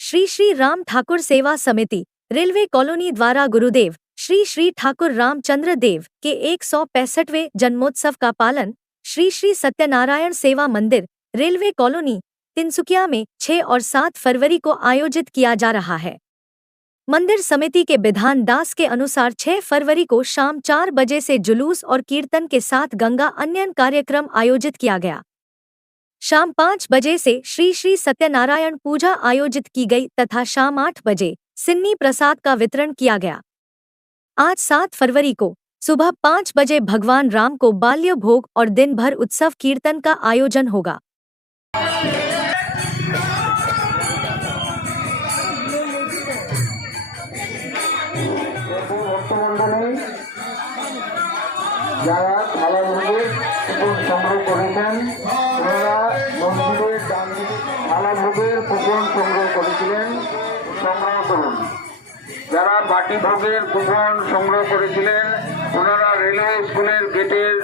श्री श्री राम ठाकुर सेवा समिति railway colony द्वारा गुरुदेव श्री श्री ठाकुर रामचंद्र देव के 165वें जन्मोत्सव का पालन श्री श्री सत्यनारायण सेवा मंदिर रेलवे कॉलोनी तिनसुकिया में 6 और 7 फरवरी को आयोजित किया जा रहा है। मंदिर समिति के विधान दास के अनुसार 6 फरवरी को शाम 4 बजे से जुलूस और कीर्तन के साथ गंगा अन्यन कार्यक्रम आयोजित किया गया। शाम 5 बजे से श्री श्री सत्यनारायण पूजा आयोजित की गई तथा शाम 8 बजे सिन्नी प्रसाद का वितरण किया गया। आज 7 फरवरी को सुबह 5 बजे भगवान राम को बाल्य भोग और दिन भर उत्सव कीर्तन का आयोजन होगा। যারা থালা ভোগের কুপন সংগ্রহ করেছেন ওনারা মন্দিরের ডান দিকে থালা ভোগের কুপন সংগ্রহ করেছিলেন, সংগ্রহ করুন। যারা বাটি ভোগের কুপন সংগ্রহ করেছিলেন ওনারা রেলওয়ে স্কুলের গেটের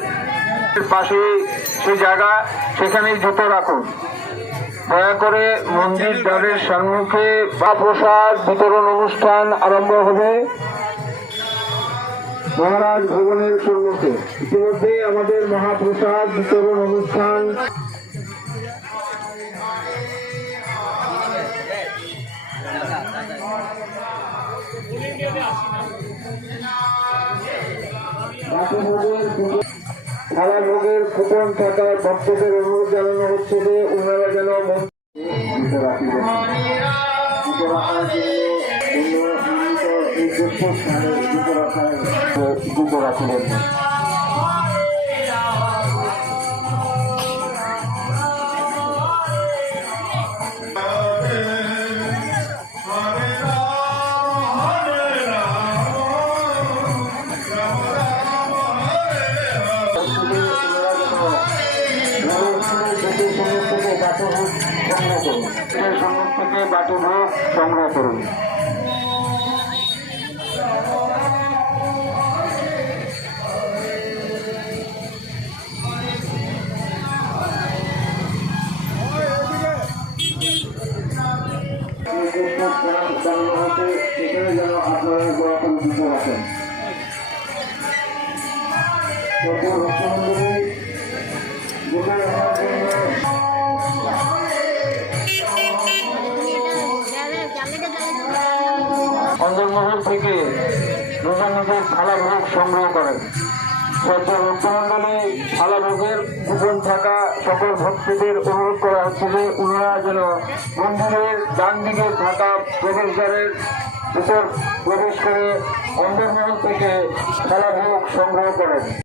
পাশে সে জায়গা সেখানেই জুতো রাখুন। দয়া করে মন্দির দ্বারের সম্মুখে মহাপ্রসাদ বিতরণ অনুষ্ঠান আরম্ভ হবে মহারাজ ভবনের সম্মুখে। ইতিমধ্যে আমাদের মহাপ্রসাদ বিতরণ অনুষ্ঠান থালা ভোগের কুপন থাকা ভক্তদের অনুরোধ জানানো হচ্ছে যে ওনারা যেন জুতো রাখবেন। বাটি ভোগ সংগ্রহ করুন। সেখানে যেন আপনারা গোয়াপন দিতে রাখেন। অন্দরমহল থেকে নিজের থালা ভোগ সংগ্রহ করেন। ভক্তমন্ডলী থালা ভোগের কুপন থাকা সকল ভক্তদের অনুরোধ করা হচ্ছে যে ওনারা যেন মন্দিরের ডান দিকে থাকা প্রবেশদ্বারের উপর প্রবেশ করে অন্দরমহল থেকে থালা ভোগ সংগ্রহ করেন।